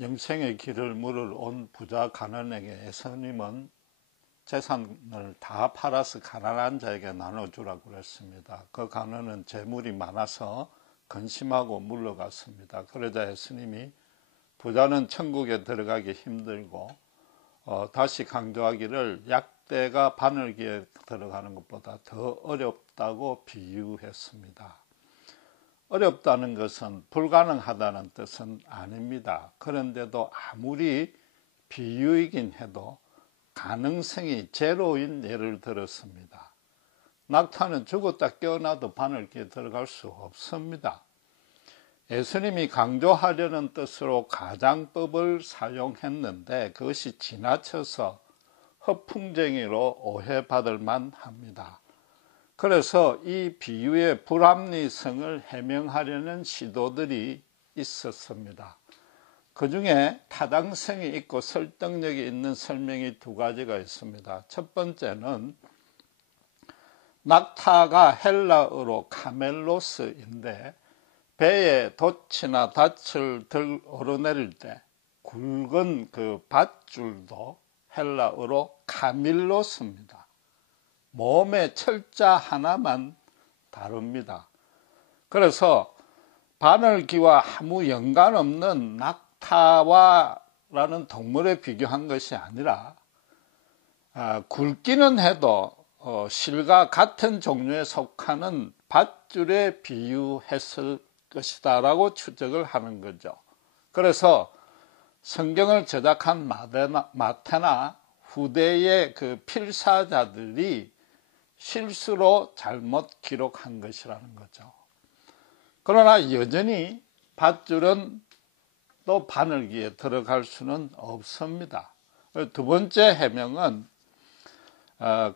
영생의 길을 물을 온 부자 가난에게 예수님은 재산을 다 팔아서 가난한 자에게 나눠주라고 그랬습니다. 그 가난은 재물이 많아서 근심하고 물러갔습니다. 그러자 예수님이 부자는 천국에 들어가기 힘들고 다시 강조하기를 약대가 바늘기에 들어가는 것보다 더 어렵다고 비유했습니다. 어렵다는 것은 불가능하다는 뜻은 아닙니다. 그런데도 아무리 비유이긴 해도 가능성이 제로인 예를 들었습니다. 낙타는 죽었다 깨어나도 바늘기에 들어갈 수 없습니다. 예수님이 강조하려는 뜻으로 가장법을 사용했는데 그것이 지나쳐서 허풍쟁이로 오해받을 만합니다. 그래서 이 비유의 불합리성을 해명하려는 시도들이 있었습니다. 그 중에 타당성이 있고 설득력이 있는 설명이 두 가지가 있습니다. 첫 번째는 낙타가 헬라어로 카멜로스인데 배에 돛이나 닻을 오르내릴 때 굵은 그 밧줄도 헬라어로 카밀로스입니다. 몸의 철자 하나만 다릅니다. 그래서 바늘기와 아무 연관없는 낙타와라는 동물에 비교한 것이 아니라 굵기는 해도 실과 같은 종류에 속하는 밧줄에 비유했을 것이다 라고 추적을 하는 거죠. 그래서 성경을 제작한 마태나 후대의 그 필사자들이 실수로 잘못 기록한 것이라는 거죠. 그러나 여전히 밧줄은 또 바늘기에 들어갈 수는 없습니다. 두 번째 해명은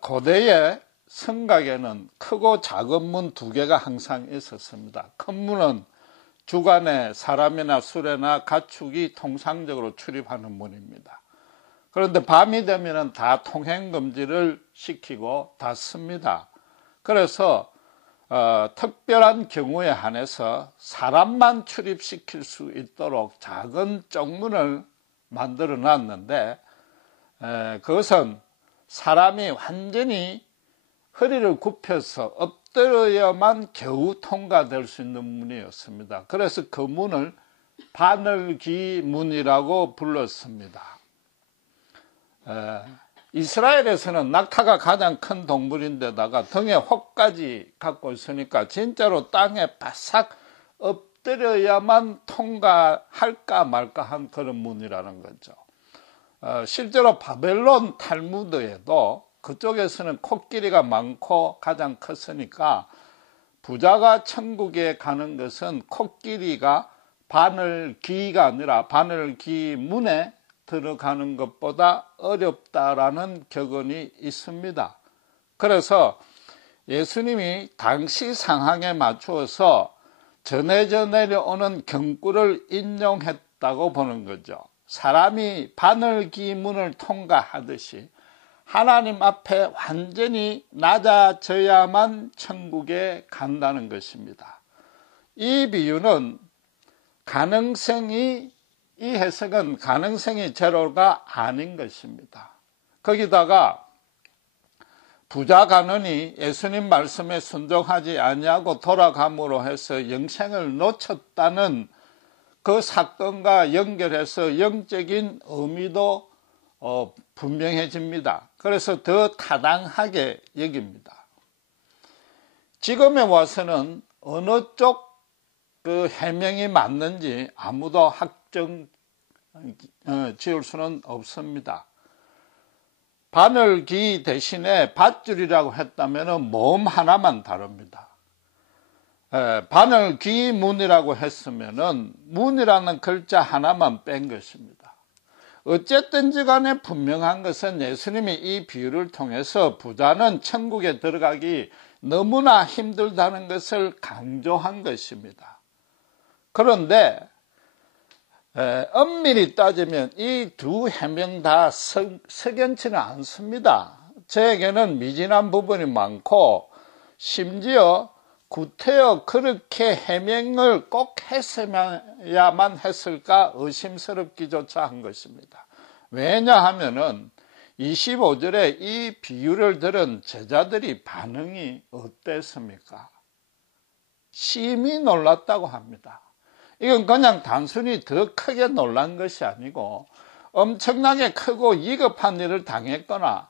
고대의 성곽에는 크고 작은 문 두 개가 항상 있었습니다. 큰 문은 주간에 사람이나 수레나 가축이 통상적으로 출입하는 문입니다. 그런데 밤이 되면 다 통행금지를 시키고 닫습니다. 그래서 특별한 경우에 한해서 사람만 출입시킬 수 있도록 작은 쪽문을 만들어 놨는데 그것은 사람이 완전히 허리를 굽혀서 엎드려야만 겨우 통과될 수 있는 문이었습니다. 그래서 그 문을 바늘기 문이라고 불렀습니다. 이스라엘에서는 낙타가 가장 큰 동물인데다가 등에 혹까지 갖고 있으니까 진짜로 땅에 바싹 엎드려야만 통과할까 말까 한 그런 문이라는 거죠. 실제로 바벨론 탈무드에도 그쪽에서는 코끼리가 많고 가장 컸으니까 부자가 천국에 가는 것은 코끼리가 바늘기가 아니라 바늘기 문에 들어가는 것보다 어렵다라는 격언이 있습니다. 그래서 예수님이 당시 상황에 맞추어서 전해져 내려오는 경구를 인용했다고 보는 거죠. 사람이 바늘기 문을 통과하듯이 하나님 앞에 완전히 낮아져야만 천국에 간다는 것입니다. 이 비유는 이 해석은 가능성이 제로가 아닌 것입니다. 거기다가 부자 간원이 예수님 말씀에 순종하지 아니하고 돌아감으로 해서 영생을 놓쳤다는 그 사건과 연결해서 영적인 의미도 분명해집니다. 그래서 더 타당하게 여깁니다. 지금에 와서는 어느 쪽 그 해명이 맞는지 아무도 확정 지을 수는 없습니다. 바늘기 대신에 밧줄이라고 했다면 몸 하나만 다릅니다. 바늘기 문이라고 했으면 문이라는 글자 하나만 뺀 것입니다. 어쨌든지 간에 분명한 것은 예수님이 이 비유를 통해서 부자는 천국에 들어가기 너무나 힘들다는 것을 강조한 것입니다. 그런데 엄밀히 따지면 이 두 해명 다 석연치는 않습니다. 저에게는 미진한 부분이 많고 심지어 구태여 그렇게 해명을 꼭 했어야만 했을까 의심스럽기조차 한 것입니다. 왜냐하면은 25절에 이 비유를 들은 제자들이 반응이 어땠습니까? 심히 놀랐다고 합니다. 이건 그냥 단순히 더 크게 놀란 것이 아니고 엄청나게 크고 위급한 일을 당했거나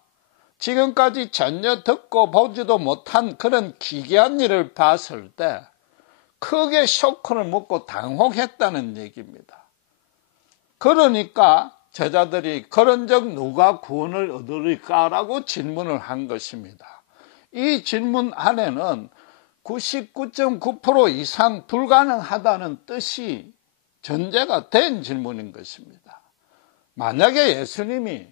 지금까지 전혀 듣고 보지도 못한 그런 기괴한 일을 봤을 때 크게 쇼크를 먹고 당혹했다는 얘기입니다. 그러니까 제자들이 그런즉 누가 구원을 얻으리까라고 질문을 한 것입니다. 이 질문 안에는 99.9% 이상 불가능하다는 뜻이 전제가 된 질문인 것입니다. 만약에 예수님이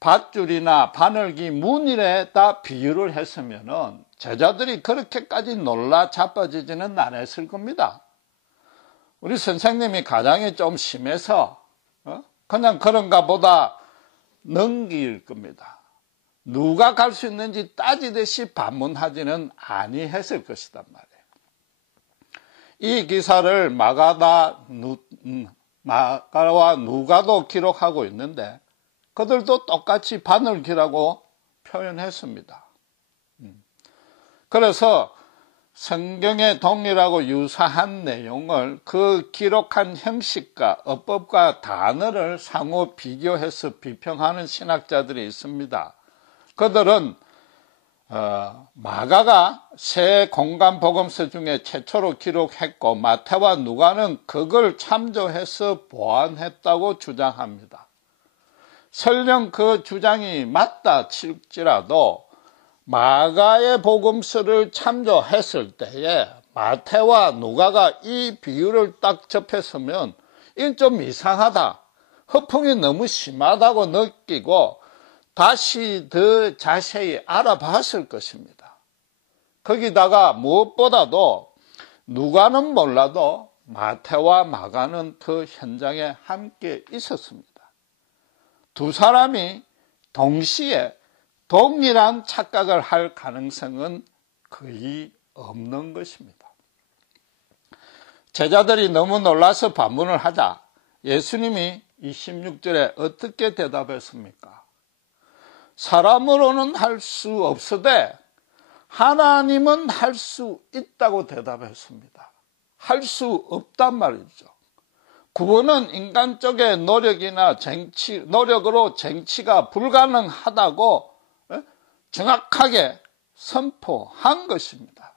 밧줄이나 바늘기, 문일에다 비유를 했으면 제자들이 그렇게까지 놀라 자빠지지는 않았을 겁니다. 우리 선생님이 가장이 좀 심해서 그냥 그런가 보다 넘길 겁니다. 누가 갈 수 있는지 따지듯이 반문하지는 아니했을 것이단 말이에요. 이 기사를 마가와 누가도 기록하고 있는데 그들도 똑같이 바늘기라고 표현했습니다. 그래서 성경의 동일하고 유사한 내용을 그 기록한 형식과 어법과 단어를 상호 비교해서 비평하는 신학자들이 있습니다. 그들은 마가가 세 공간 복음서 중에 최초로 기록했고 마태와 누가는 그걸 참조해서 보완했다고 주장합니다. 설령 그 주장이 맞다 칠지라도 마가의 복음서를 참조했을 때에 마태와 누가가 이 비유를 딱 접했으면 이건 좀 이상하다, 허풍이 너무 심하다고 느끼고 다시 더 자세히 알아봤을 것입니다. 거기다가 무엇보다도 누가는 몰라도 마태와 마가는 그 현장에 함께 있었습니다. 두 사람이 동시에 동일한 착각을 할 가능성은 거의 없는 것입니다. 제자들이 너무 놀라서 반문을 하자 예수님이 26절에 어떻게 대답했습니까? 사람으로는 할 수 없으되 하나님은 할 수 있다고 대답했습니다. 할 수 없단 말이죠. 구원은 인간적인 노력이나 노력으로 쟁취가 불가능하다고 정확하게 선포한 것입니다.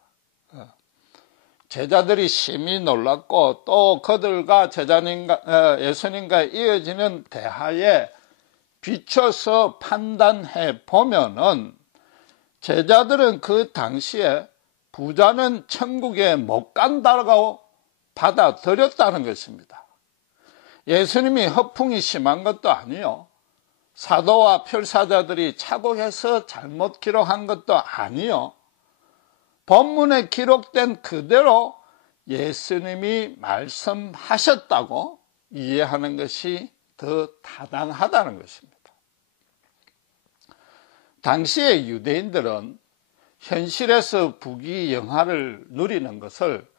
제자들이 심히 놀랐고 또 그들과 예수님과 이어지는 대화에 비춰서 판단해 보면은 제자들은 그 당시에 부자는 천국에 못 간다고 받아들였다는 것입니다. 예수님이 허풍이 심한 것도 아니요, 사도와 필사자들이 착오해서 잘못 기록한 것도 아니요, 본문에 기록된 그대로 예수님이 말씀하셨다고 이해하는 것이 더 타당하다는 것입니다. 당시의 유대인들은 현실에서 부귀영화를 누리는 것을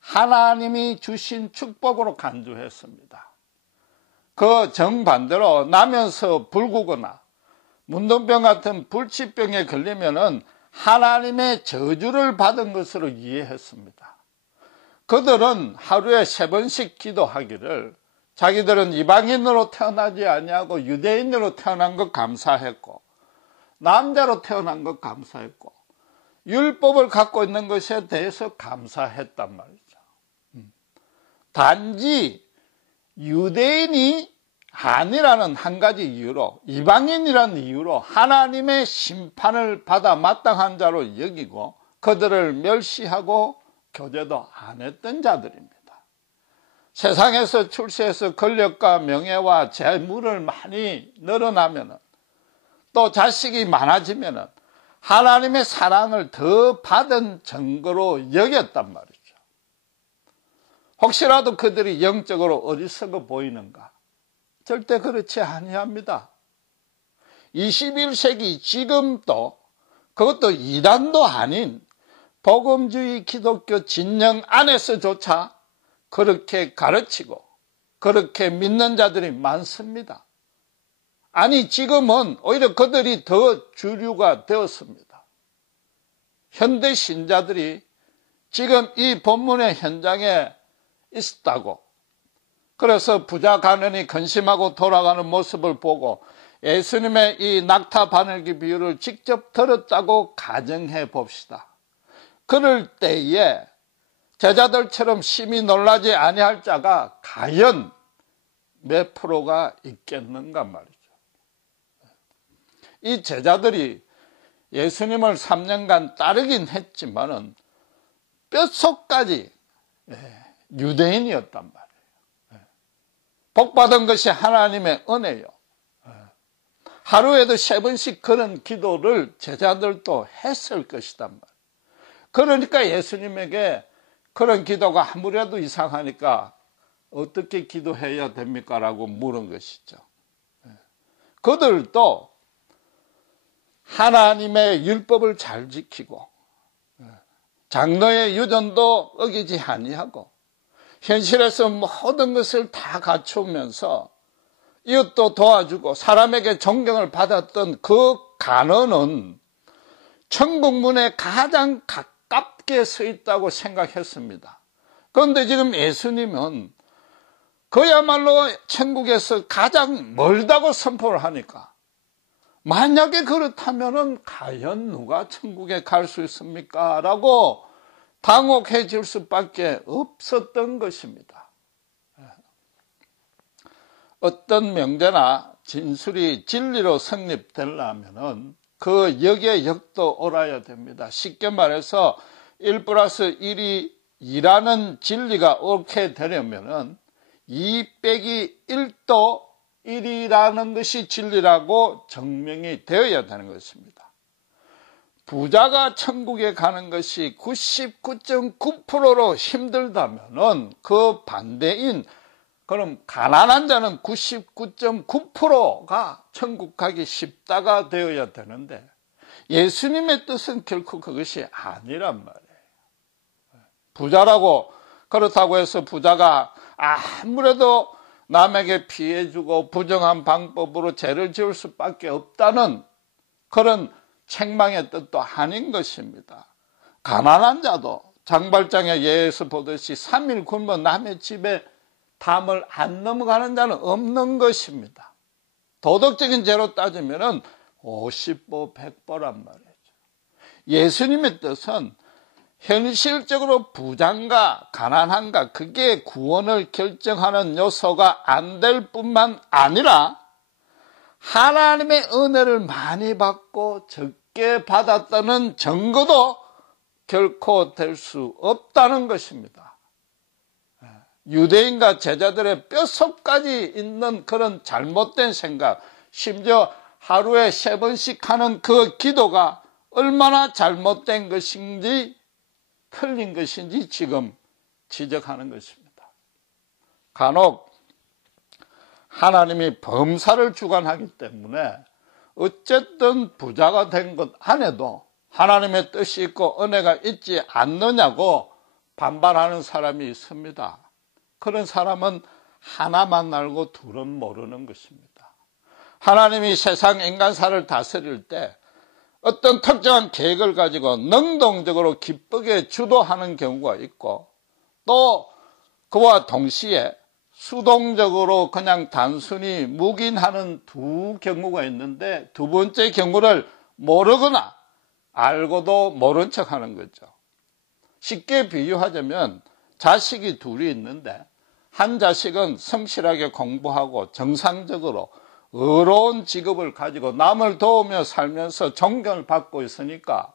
하나님이 주신 축복으로 간주했습니다. 그 정반대로 나면서 불구거나 문둥병 같은 불치병에 걸리면은 하나님의 저주를 받은 것으로 이해했습니다. 그들은 하루에 3번씩 기도하기를 자기들은 이방인으로 태어나지 아니하고 유대인으로 태어난 것 감사했고 남자로 태어난 것 감사했고 율법을 갖고 있는 것에 대해서 감사했단 말이죠. 단지 유대인이 아니라는 한 가지 이유로, 이방인이라는 이유로 하나님의 심판을 받아 마땅한 자로 여기고 그들을 멸시하고 교제도 안 했던 자들입니다. 세상에서 출세해서 권력과 명예와 재물을 많이 늘어나면 또 자식이 많아지면 하나님의 사랑을 더 받은 증거로 여겼단 말이죠. 혹시라도 그들이 영적으로 어리석어 보이는가? 절대 그렇지 아니합니다. 21세기 지금도 그것도 이단도 아닌 복음주의 기독교 진영 안에서조차 그렇게 가르치고 그렇게 믿는 자들이 많습니다. 아니, 지금은 오히려 그들이 더 주류가 되었습니다. 현대 신자들이 지금 이 본문의 현장에 있었다고, 그래서 부자 가난이 근심하고 돌아가는 모습을 보고 예수님의 이 낙타 바늘기 비유를 직접 들었다고 가정해 봅시다. 그럴 때에 제자들처럼 심히 놀라지 아니할 자가 과연 몇 프로가 있겠는가 말이죠. 이 제자들이 예수님을 3년간 따르긴 했지만은 뼛속까지 유대인이었단 말이에요. 복받은 것이 하나님의 은혜요. 하루에도 3번씩 그런 기도를 제자들도 했을 것이단 말이에요. 그러니까 예수님에게 그런 기도가 아무래도 이상하니까 어떻게 기도해야 됩니까? 라고 물은 것이죠. 그들도 하나님의 율법을 잘 지키고 장로의 유전도 어기지 아니하고 현실에서 모든 것을 다 갖추면서 이웃도 도와주고 사람에게 존경을 받았던 그 간언은 천국 문에 가장 가깝게 서 있다고 생각했습니다. 그런데 지금 예수님은 그야말로 천국에서 가장 멀다고 선포를 하니까, 만약에 그렇다면 과연 누가 천국에 갈 수 있습니까? 라고 당혹해질 수밖에 없었던 것입니다. 어떤 명제나 진술이 진리로 성립되려면 그 역의 역도 옳아야 됩니다. 쉽게 말해서 1+1이 2라는 진리가 옳게 되려면 2 빼기 1도 1이라는 것이 진리라고 증명이 되어야 되는 것입니다. 부자가 천국에 가는 것이 99.9%로 힘들다면 그 반대인, 그럼 가난한 자는 99.9%가 천국 가기 쉽다가 되어야 되는데 예수님의 뜻은 결코 그것이 아니란 말이에요. 부자라고, 그렇다고 해서 부자가 아무래도 남에게 피해주고 부정한 방법으로 죄를 지을 수밖에 없다는 그런 책망의 뜻도 아닌 것입니다. 가난한 자도 장발장의 예에서 보듯이 3일 굶어 남의 집에 담을 안 넘어가는 자는 없는 것입니다. 도덕적인 죄로 따지면 50보 100보란 말이죠. 예수님의 뜻은 현실적으로 부자인가 가난한가 그게 구원을 결정하는 요소가 안 될 뿐만 아니라 하나님의 은혜를 많이 받고 적게 받았다는 증거도 결코 될 수 없다는 것입니다. 유대인과 제자들의 뼛속까지 있는 그런 잘못된 생각, 심지어 하루에 3번씩 하는 그 기도가 얼마나 잘못된 것인지 틀린 것인지 지금 지적하는 것입니다. 간혹 하나님이 범사를 주관하기 때문에 어쨌든 부자가 된 것 안에도 하나님의 뜻이 있고 은혜가 있지 않느냐고 반발하는 사람이 있습니다. 그런 사람은 하나만 알고 둘은 모르는 것입니다. 하나님이 세상 인간사를 다스릴 때 어떤 특정한 계획을 가지고 능동적으로 기쁘게 주도하는 경우가 있고, 또 그와 동시에 수동적으로 그냥 단순히 묵인하는 두 경우가 있는데, 두 번째 경우를 모르거나 알고도 모른 척하는 거죠. 쉽게 비유하자면 자식이 둘이 있는데 한 자식은 성실하게 공부하고 정상적으로 의로운 직업을 가지고 남을 도우며 살면서 존경을 받고 있으니까,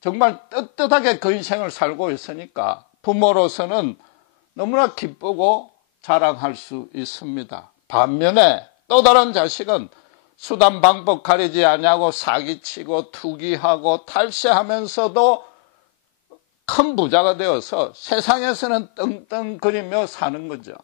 정말 떳떳하게 그 인생을 살고 있으니까 부모로서는 너무나 기쁘고 자랑할 수 있습니다. 반면에 또 다른 자식은 수단 방법 가리지 아니하고 사기치고 투기하고 탈세하면서도 큰 부자가 되어서 세상에서는 떵떵거리며 사는 거죠.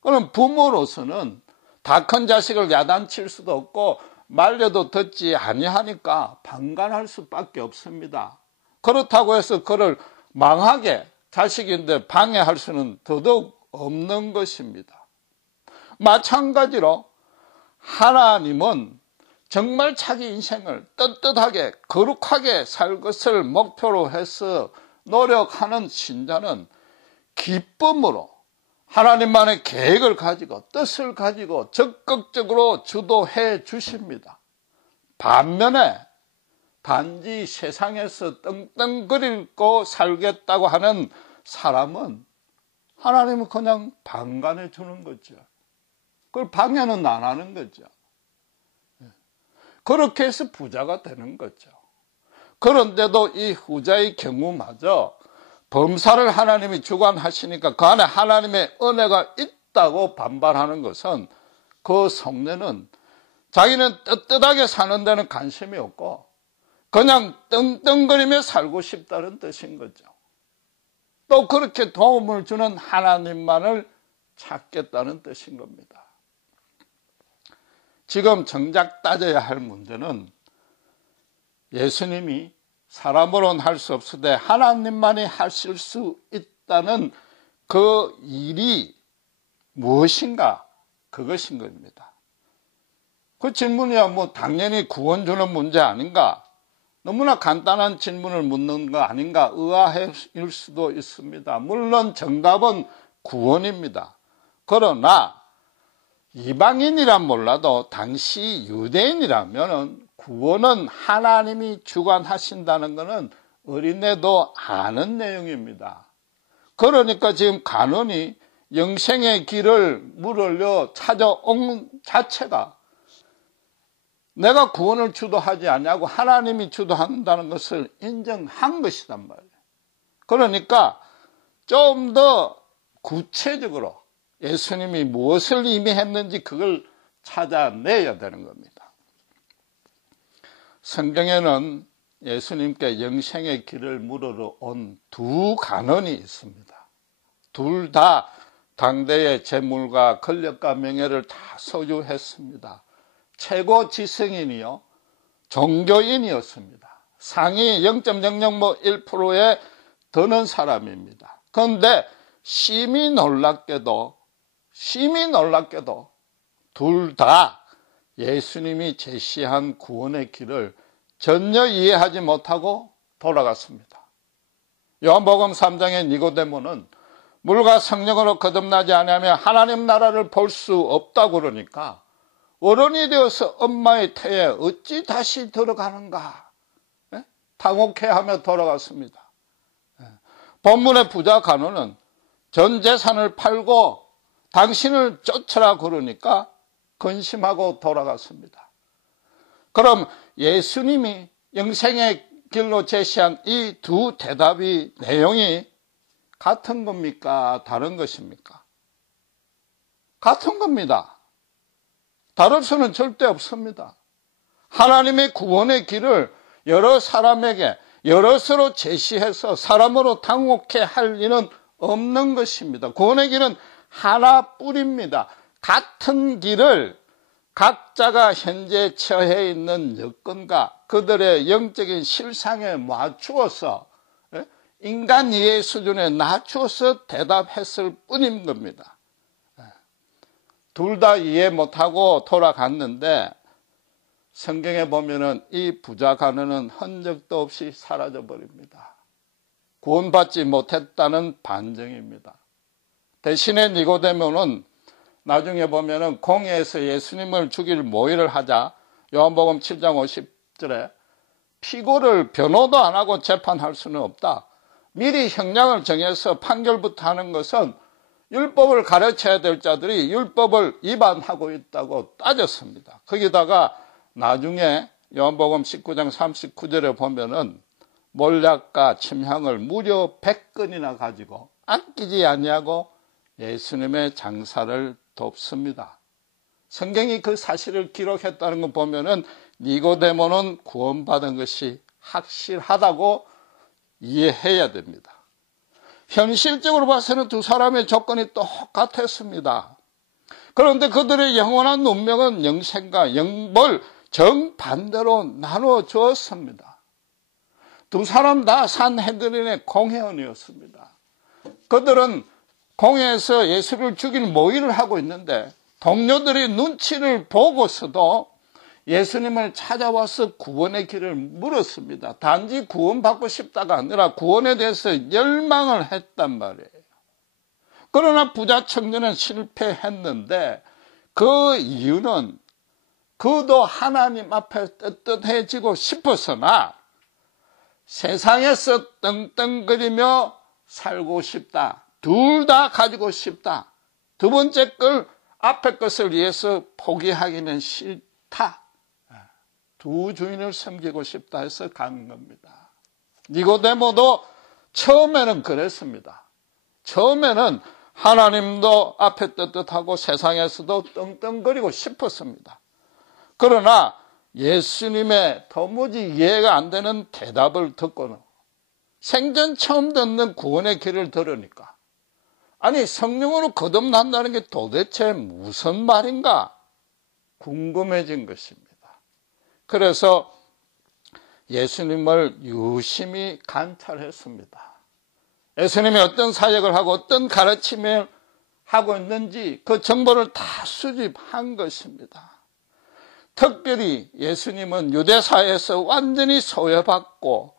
그럼 부모로서는 다 큰 자식을 야단칠 수도 없고 말려도 듣지 아니하니까 방관할 수밖에 없습니다. 그렇다고 해서 그를 망하게 자식인데 방해할 수는 더더욱 없는 것입니다. 마찬가지로 하나님은 정말 자기 인생을 떳떳하게 거룩하게 살 것을 목표로 해서 노력하는 신자는 기쁨으로 하나님만의 계획을 가지고 뜻을 가지고 적극적으로 주도해 주십니다. 반면에 단지 세상에서 떵떵거리고 살겠다고 하는 사람은 하나님은 그냥 방관해 주는 거죠. 그걸 방해는 안 하는 거죠. 그렇게 해서 부자가 되는 거죠. 그런데도 이 후자의 경우마저 범사를 하나님이 주관하시니까 그 안에 하나님의 은혜가 있다고 반발하는 것은 그 속내는 자기는 떳떳하게 사는 데는 관심이 없고 그냥 떵떵거리며 살고 싶다는 뜻인 거죠. 또 그렇게 도움을 주는 하나님만을 찾겠다는 뜻인 겁니다. 지금 정작 따져야 할 문제는 예수님이 사람으로는 할 수 없으되 하나님만이 하실 수 있다는 그 일이 무엇인가, 그것인 겁니다. 그 질문이야 뭐 당연히 구원 주는 문제 아닌가, 너무나 간단한 질문을 묻는 거 아닌가 의아할 수도 있습니다. 물론 정답은 구원입니다. 그러나 이방인이란 몰라도 당시 유대인이라면 구원은 하나님이 주관하신다는 것은 어린애도 아는 내용입니다. 그러니까 지금 간원이 영생의 길을 물으려 찾아온 자체가 내가 구원을 주도하지 않냐고 하나님이 주도한다는 것을 인정한 것이단 말이에요. 그러니까 좀 더 구체적으로 예수님이 무엇을 이미 했는지 그걸 찾아내야 되는 겁니다. 성경에는 예수님께 영생의 길을 물으러 온 두 간원이 있습니다. 둘 다 당대의 재물과 권력과 명예를 다 소유했습니다. 최고 지성인이요 종교인이었습니다. 상위 0.001%에 드는 사람입니다. 그런데 심히 놀랍게도 둘 다 예수님이 제시한 구원의 길을 전혀 이해하지 못하고 돌아갔습니다. 요한복음 3장의 니고데모는 물과 성령으로 거듭나지 않으면 하나님 나라를 볼 수 없다고 그러니까 어른이 되어서 엄마의 태에 어찌 다시 들어가는가 당혹해하며 돌아갔습니다. 본문의 부자 간원은 전 재산을 팔고 당신을 쫓으라 그러니까 근심하고 돌아갔습니다. 그럼 예수님이 영생의 길로 제시한 이 두 대답이 내용이 같은 겁니까? 다른 것입니까? 같은 겁니다. 다를 수는 절대 없습니다. 하나님의 구원의 길을 여러 사람에게 여럿으로 제시해서 사람으로 당혹해 할 일은 없는 것입니다. 구원의 길은 하나뿐입니다. 같은 길을 각자가 현재 처해 있는 여건과 그들의 영적인 실상에 맞추어서 인간 이해 수준에 낮추어서 대답했을 뿐인 겁니다. 둘 다 이해 못하고 돌아갔는데 성경에 보면은 이 부자 간원은 흔적도 없이 사라져 버립니다. 구원받지 못했다는 반증입니다. 대신에 니고데모는 나중에 보면은 공회에서 예수님을 죽일 모의를 하자 요한복음 7장 50절에 피고를 변호도 안 하고 재판할 수는 없다. 미리 형량을 정해서 판결부터 하는 것은 율법을 가르쳐야 될 자들이 율법을 위반하고 있다고 따졌습니다. 거기다가 나중에 요한복음 19장 39절에 보면은 몰약과 침향을 무려 100건이나 가지고 아끼지 아니하고 예수님의 장사를 돕습니다. 성경이 그 사실을 기록했다는 거 보면은 니고데모는 구원받은 것이 확실하다고 이해해야 됩니다. 현실적으로 봐서는 두 사람의 조건이 똑같았습니다. 그런데 그들의 영원한 운명은 영생과 영벌 정반대로 나누어 주었습니다. 두 사람 다 산헤드린의 공회원이었습니다. 그들은 공회에서 예수를 죽일 모의를 하고 있는데 동료들이 눈치를 보고서도 예수님을 찾아와서 구원의 길을 물었습니다. 단지 구원받고 싶다가 아니라 구원에 대해서 열망을 했단 말이에요. 그러나 부자 청년은 실패했는데 그 이유는 그도 하나님 앞에 떳떳해지고 싶었으나 세상에서 떵떵거리며 살고 싶다. 둘 다 가지고 싶다. 두 번째 걸 앞에 것을 위해서 포기하기는 싫다. 두 주인을 섬기고 싶다 해서 간 겁니다. 니고데모도 처음에는 그랬습니다. 처음에는 하나님도 앞에 떳떳하고 세상에서도 떵떵거리고 싶었습니다. 그러나 예수님의 도무지 이해가 안 되는 대답을 듣고는 생전 처음 듣는 구원의 길을 들으니까 아니 성령으로 거듭난다는 게 도대체 무슨 말인가 궁금해진 것입니다. 그래서 예수님을 유심히 관찰했습니다. 예수님이 어떤 사역을 하고 어떤 가르침을 하고 있는지 그 정보를 다 수집한 것입니다. 특별히 예수님은 유대사회에서 완전히 소외받고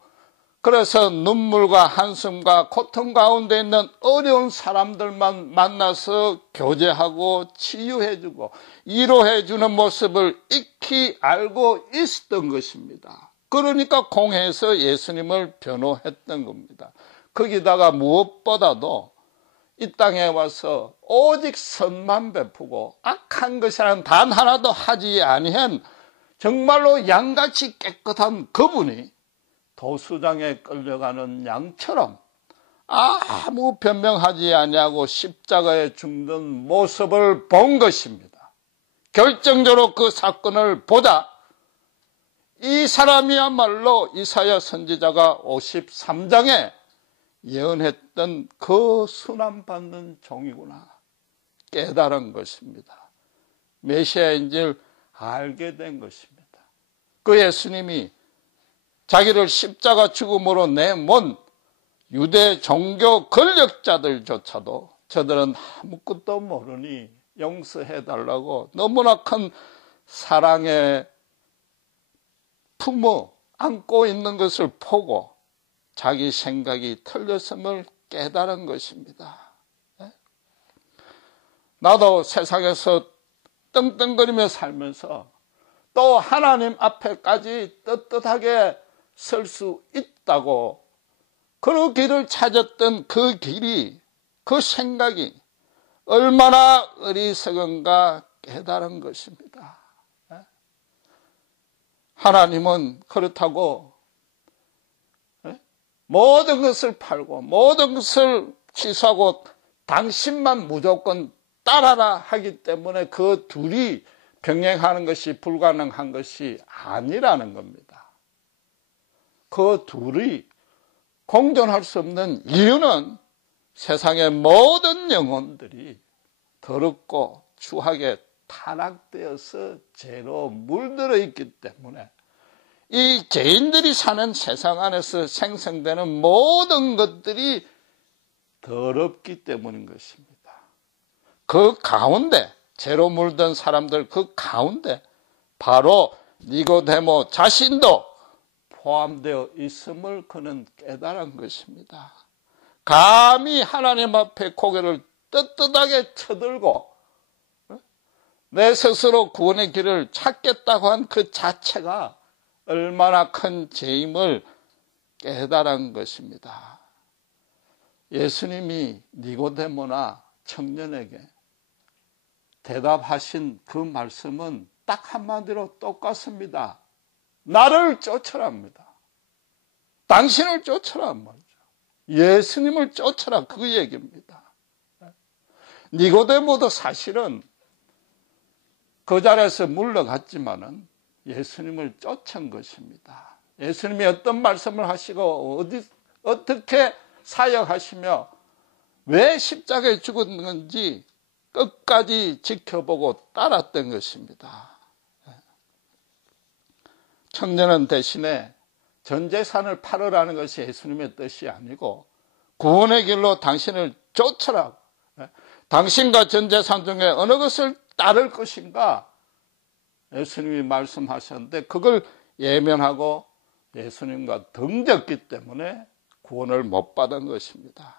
그래서 눈물과 한숨과 고통 가운데 있는 어려운 사람들만 만나서 교제하고 치유해주고 위로해주는 모습을 익히 알고 있었던 것입니다. 그러니까 공회에서 예수님을 변호했던 겁니다. 거기다가 무엇보다도 이 땅에 와서 오직 선만 베푸고 악한 것이라는 단 하나도 하지 아니한 정말로 양같이 깨끗한 그분이 도수장에 끌려가는 양처럼 아무 변명하지 아니하고 십자가에 죽는 모습을 본 것입니다. 결정적으로 그 사건을 보자 이 사람이야말로 이사야 선지자가 53장에 예언했던 그 순환받는 종이구나 깨달은 것입니다. 메시아인 줄 알게 된 것입니다. 그 예수님이 자기를 십자가 죽음으로 내몬 유대 종교 권력자들조차도 저들은 아무것도 모르니 용서해달라고 너무나 큰 사랑의 품어 안고 있는 것을 보고 자기 생각이 틀렸음을 깨달은 것입니다. 나도 세상에서 떵떵거리며 살면서 또 하나님 앞에까지 떳떳하게 설 수 있다고 그 길을 찾았던 그 길이 그 생각이 얼마나 어리석은가 깨달은 것입니다. 하나님은 그렇다고 모든 것을 팔고 모든 것을 취소하고 당신만 무조건 따라라 하기 때문에 그 둘이 병행하는 것이 불가능한 것이 아니라는 겁니다. 그 둘이 공존할 수 없는 이유는 세상의 모든 영혼들이 더럽고 추하게 타락되어서 죄로 물들어 있기 때문에 이 죄인들이 사는 세상 안에서 생성되는 모든 것들이 더럽기 때문인 것입니다. 그 가운데 죄로 물든 사람들 그 가운데 바로 니고데모 자신도 포함되어 있음을 그는 깨달은 것입니다. 감히 하나님 앞에 고개를 떳떳하게 쳐들고 내 스스로 구원의 길을 찾겠다고 한 그 자체가 얼마나 큰 죄임을 깨달은 것입니다. 예수님이 니고데모나 청년에게 대답하신 그 말씀은 딱 한마디로 똑같습니다. 나를 쫓으랍니다. 당신을 쫓으란 말이죠. 예수님을 쫓으라 그 얘기입니다. 니고데모도 사실은 그 자리에서 물러갔지만은 예수님을 쫓은 것입니다. 예수님이 어떤 말씀을 하시고 어떻게 사역하시며 왜 십자가에 죽었는지 끝까지 지켜보고 따랐던 것입니다. 청년은 대신에 전 재산을 팔으라는 것이 예수님의 뜻이 아니고 구원의 길로 당신을 쫓으라. 당신과 전 재산 중에 어느 것을 따를 것인가? 예수님이 말씀하셨는데 그걸 예면하고 예수님과 등졌기 때문에 구원을 못 받은 것입니다.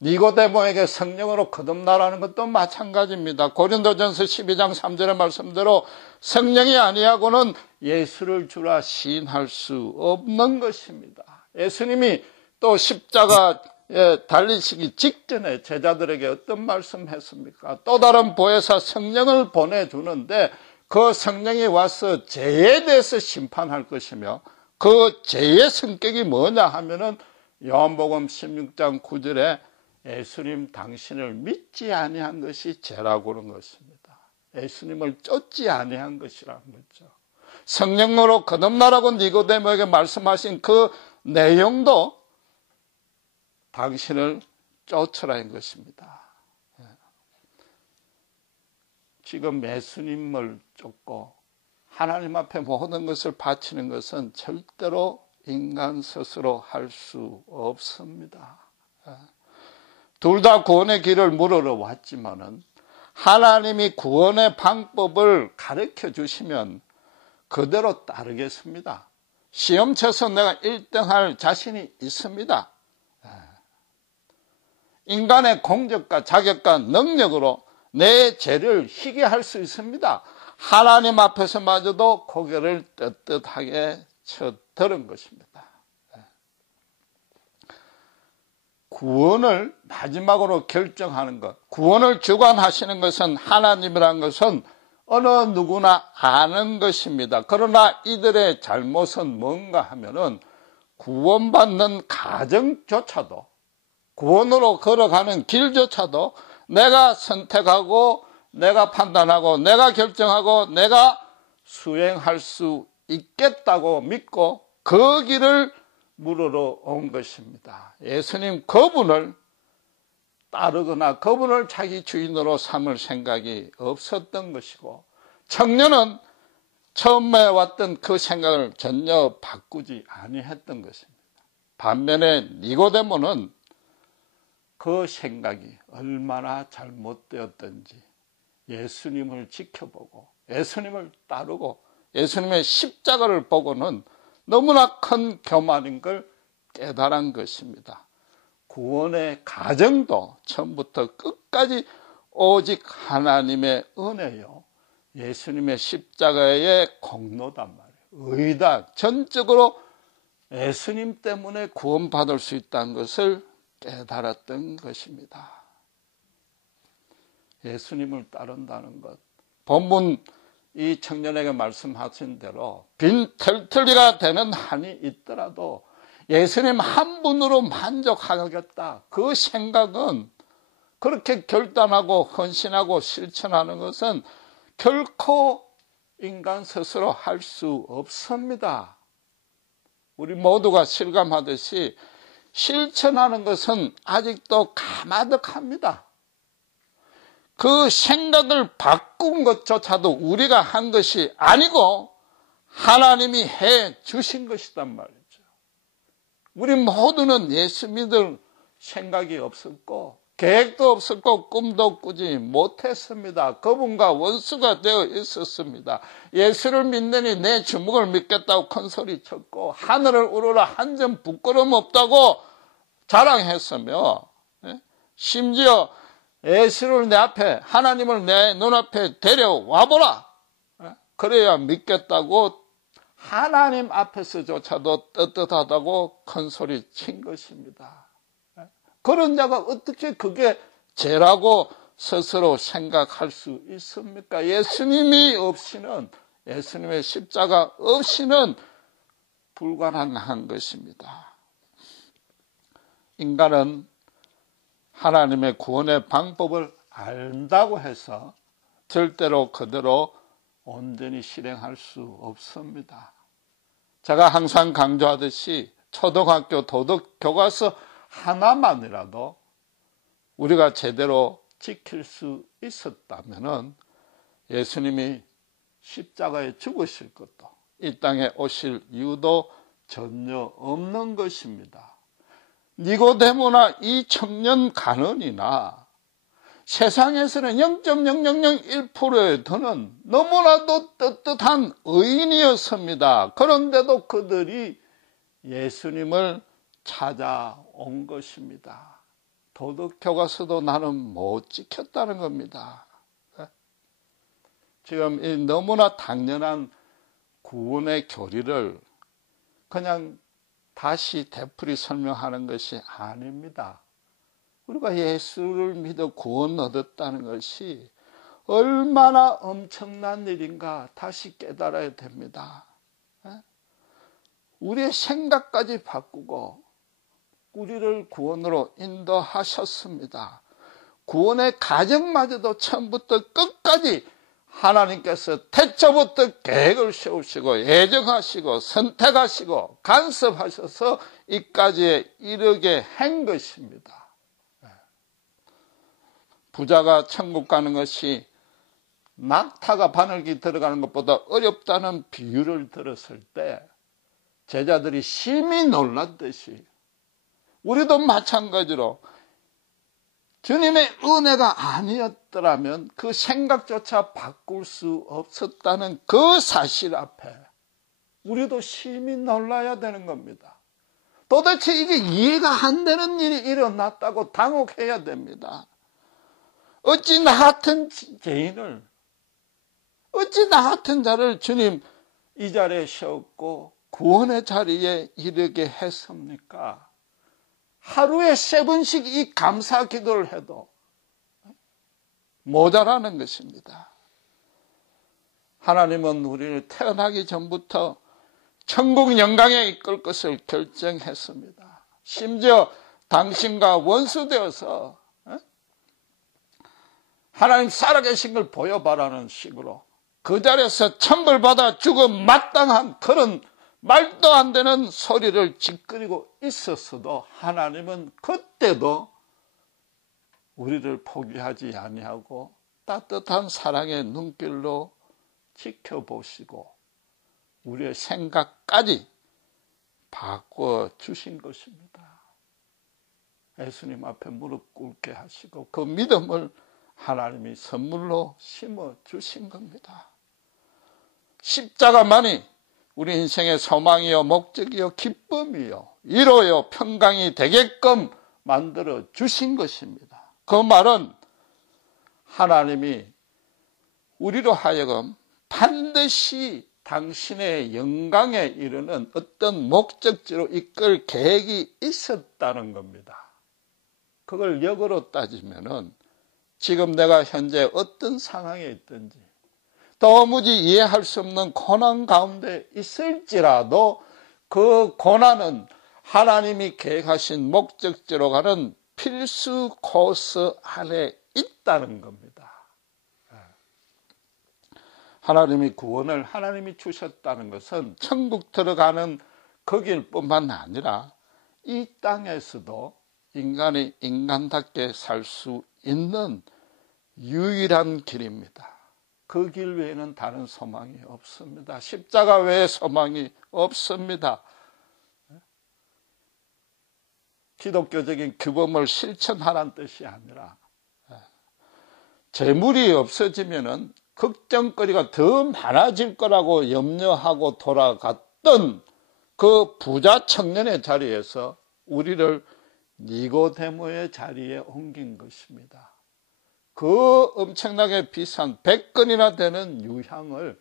니고데모에게 성령으로 거듭나라는 것도 마찬가지입니다. 고린도전서 12장 3절의 말씀대로 성령이 아니하고는 예수를 주라 시인할 수 없는 것입니다. 예수님이 또 십자가에 달리시기 직전에 제자들에게 어떤 말씀했습니까? 또 다른 보혜사 성령을 보내주는데 그 성령이 와서 죄에 대해서 심판할 것이며 그 죄의 성격이 뭐냐 하면은 요한복음 16장 9절에 예수님 당신을 믿지 아니한 것이 죄라고 그런 것입니다. 예수님을 쫓지 아니한 것이라는 거죠. 성령으로 거듭나라고 니고데모에게 말씀하신 그 내용도 당신을 쫓으라는 것입니다. 지금 예수님을 쫓고 하나님 앞에 모든 것을 바치는 것은 절대로 인간 스스로 할 수 없습니다. 둘 다 구원의 길을 물으러 왔지만은 하나님이 구원의 방법을 가르쳐 주시면 그대로 따르겠습니다. 시험 쳐서 내가 1등할 자신이 있습니다. 인간의 공적과 자격과 능력으로 내 죄를 희게 할 수 있습니다. 하나님 앞에서마저도 고개를 떳떳하게 쳐들은 것입니다. 구원을 마지막으로 결정하는 것, 구원을 주관하시는 것은 하나님이라는 것은 어느 누구나 아는 것입니다. 그러나 이들의 잘못은 뭔가 하면은 구원받는 가정조차도, 구원으로 걸어가는 길조차도 내가 선택하고 내가 판단하고 내가 결정하고 내가 수행할 수 있겠다고 믿고 그 길을 물으러 온 것입니다. 예수님 그분을 따르거나 그분을 자기 주인으로 삼을 생각이 없었던 것이고 청년은 처음에 왔던 그 생각을 전혀 바꾸지 아니했던 것입니다. 반면에 니고데모는 그 생각이 얼마나 잘못되었던지 예수님을 지켜보고 예수님을 따르고 예수님의 십자가를 보고는 너무나 큰 교만인 걸 깨달은 것입니다. 구원의 가정도 처음부터 끝까지 오직 하나님의 은혜요, 예수님의 십자가의 공로단 말이에요. 의다, 전적으로 예수님 때문에 구원받을 수 있다는 것을 깨달았던 것입니다. 예수님을 따른다는 것, 본문 이 청년에게 말씀하신 대로 빈 털털이가 되는 한이 있더라도 예수님 한 분으로 만족하겠다, 그 생각은, 그렇게 결단하고 헌신하고 실천하는 것은 결코 인간 스스로 할 수 없습니다. 우리 모두가 실감하듯이 실천하는 것은 아직도 가마득합니다. 그 생각을 바꾼 것조차도 우리가 한 것이 아니고 하나님이 해 주신 것이단 말이죠. 우리 모두는 예수 믿을 생각이 없었고 계획도 없었고 꿈도 꾸지 못했습니다. 그분과 원수가 되어 있었습니다. 예수를 믿느니 내 주먹을 믿겠다고 큰 소리 쳤고 하늘을 우러러 한 점 부끄러움 없다고 자랑했으며, 심지어 예수를 내 앞에, 하나님을 내 눈앞에 데려와보라, 그래야 믿겠다고 하나님 앞에서조차도 떳떳하다고 큰 소리 친 것입니다. 그런 자가 어떻게 그게 죄라고 스스로 생각할 수 있습니까? 예수님이 없이는, 예수님의 십자가 없이는 불가능한 것입니다. 인간은 하나님의 구원의 방법을 안다고 해서 절대로 그대로 온전히 실행할 수 없습니다. 제가 항상 강조하듯이 초등학교 도덕 교과서 하나만이라도 우리가 제대로 지킬 수 있었다면 예수님이 십자가에 죽으실 것도 이 땅에 오실 이유도 전혀 없는 것입니다. 니고데모나 이 청년 간원이나 세상에서는 0.0001%에 드는 너무나도 떳떳한 의인이었습니다. 그런데도 그들이 예수님을 찾아온 것입니다. 도덕교과서도 나는 못 지켰다는 겁니다. 지금 이 너무나 당연한 구원의 교리를 그냥 다시 되풀이 설명하는 것이 아닙니다. 우리가 예수를 믿어 구원 얻었다는 것이 얼마나 엄청난 일인가 다시 깨달아야 됩니다. 우리의 생각까지 바꾸고 우리를 구원으로 인도하셨습니다. 구원의 과정마저도 처음부터 끝까지 하나님께서 태초부터 계획을 세우시고 예정하시고 선택하시고 간섭하셔서 이까지에 이르게 한 것입니다. 부자가 천국 가는 것이 낙타가 바늘기 들어가는 것보다 어렵다는 비유를 들었을 때 제자들이 심히 놀랐듯이 우리도 마찬가지로 주님의 은혜가 아니었더라면 그 생각조차 바꿀 수 없었다는 그 사실 앞에 우리도 심히 놀라야 되는 겁니다. 도대체 이게 이해가 안 되는 일이 일어났다고 당혹해야 됩니다. 어찌 나 같은 죄인을, 어찌 나 같은 자를 주님 이 자리에 세웠고 구원의 자리에 이르게 했습니까? 하루에 3번씩 이 감사 기도를 해도 모자라는 것입니다. 하나님은 우리를 태어나기 전부터 천국 영광에 이끌 것을 결정했습니다. 심지어 당신과 원수되어서 하나님 살아계신 걸 보여봐라는 식으로 그 자리에서 천벌받아 죽음 마땅한 그런 말도 안 되는 소리를 짓거리고 있었어도 하나님은 그때도 우리를 포기하지 아니하고 따뜻한 사랑의 눈길로 지켜보시고 우리의 생각까지 바꿔주신 것입니다. 예수님 앞에 무릎 꿇게 하시고 그 믿음을 하나님이 선물로 심어주신 겁니다. 십자가만이 우리 인생의 소망이요 목적이요 기쁨이요 위로요 평강이 되게끔 만들어 주신 것입니다. 그 말은 하나님이 우리로 하여금 반드시 당신의 영광에 이르는 어떤 목적지로 이끌 계획이 있었다는 겁니다. 그걸 역으로 따지면은 지금 내가 현재 어떤 상황에 있든지 도무지 이해할 수 없는 고난 가운데 있을지라도 그 고난은 하나님이 계획하신 목적지로 가는 필수 코스 안에 있다는 겁니다. 하나님이 구원을 하나님이 주셨다는 것은 천국 들어가는 그 길뿐만 아니라 이 땅에서도 인간이 인간답게 살 수 있는 유일한 길입니다. 그 길 외에는 다른 소망이 없습니다. 십자가 외에 소망이 없습니다. 기독교적인 규범을 실천하라는 뜻이 아니라 재물이 없어지면은 걱정거리가 더 많아질 거라고 염려하고 돌아갔던 그 부자 청년의 자리에서 우리를 니고데모의 자리에 옮긴 것입니다. 그 엄청나게 비싼 100건이나 되는 유향을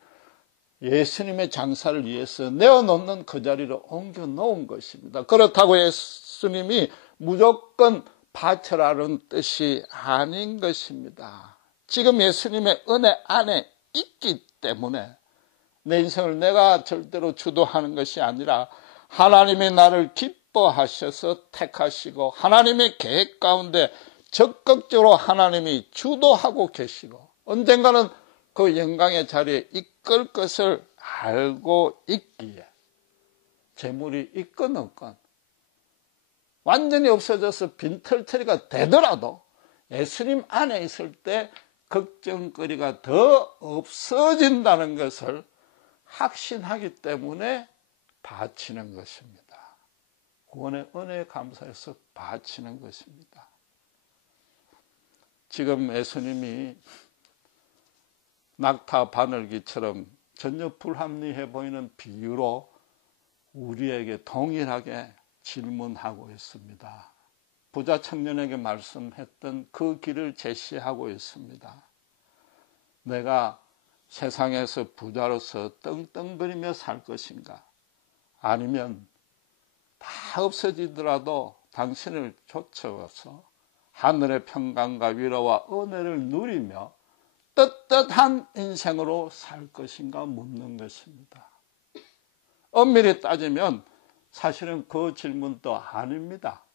예수님의 장사를 위해서 내어놓는 그 자리로 옮겨 놓은 것입니다. 그렇다고 예수님이 무조건 바쳐라는 뜻이 아닌 것입니다. 지금 예수님의 은혜 안에 있기 때문에 내 인생을 내가 절대로 주도하는 것이 아니라 하나님이 나를 기뻐하셔서 택하시고 하나님의 계획 가운데 적극적으로 하나님이 주도하고 계시고 언젠가는 그 영광의 자리에 이끌 것을 알고 있기에 재물이 있건 없건 완전히 없어져서 빈털터리가 되더라도 예수님 안에 있을 때 걱정거리가 더 없어진다는 것을 확신하기 때문에 바치는 것입니다. 구원의 은혜에 감사해서 바치는 것입니다. 지금 예수님이 낙타 바늘기처럼 전혀 불합리해 보이는 비유로 우리에게 동일하게 질문하고 있습니다. 부자 청년에게 말씀했던 그 길을 제시하고 있습니다. 내가 세상에서 부자로서 떵떵거리며 살 것인가? 아니면 다 없어지더라도 당신을 쫓아와서 하늘의 평강과 위로와 은혜를 누리며 떳떳한 인생으로 살 것인가 묻는 것입니다. 엄밀히 따지면 사실은 그 질문도 아닙니다.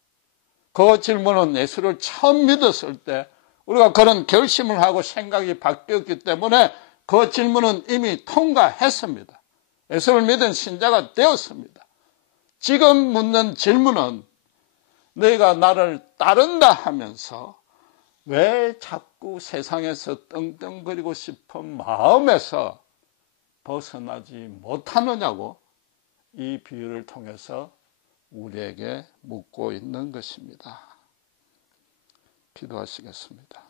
그 질문은 예수를 처음 믿었을 때 우리가 그런 결심을 하고 생각이 바뀌었기 때문에 그 질문은 이미 통과했습니다. 예수를 믿은 신자가 되었습니다. 지금 묻는 질문은 너희가 나를 따른다 하면서 왜 자꾸 세상에서 떵떵거리고 싶은 마음에서 벗어나지 못하느냐고 이 비유를 통해서 우리에게 묻고 있는 것입니다. 기도하시겠습니다.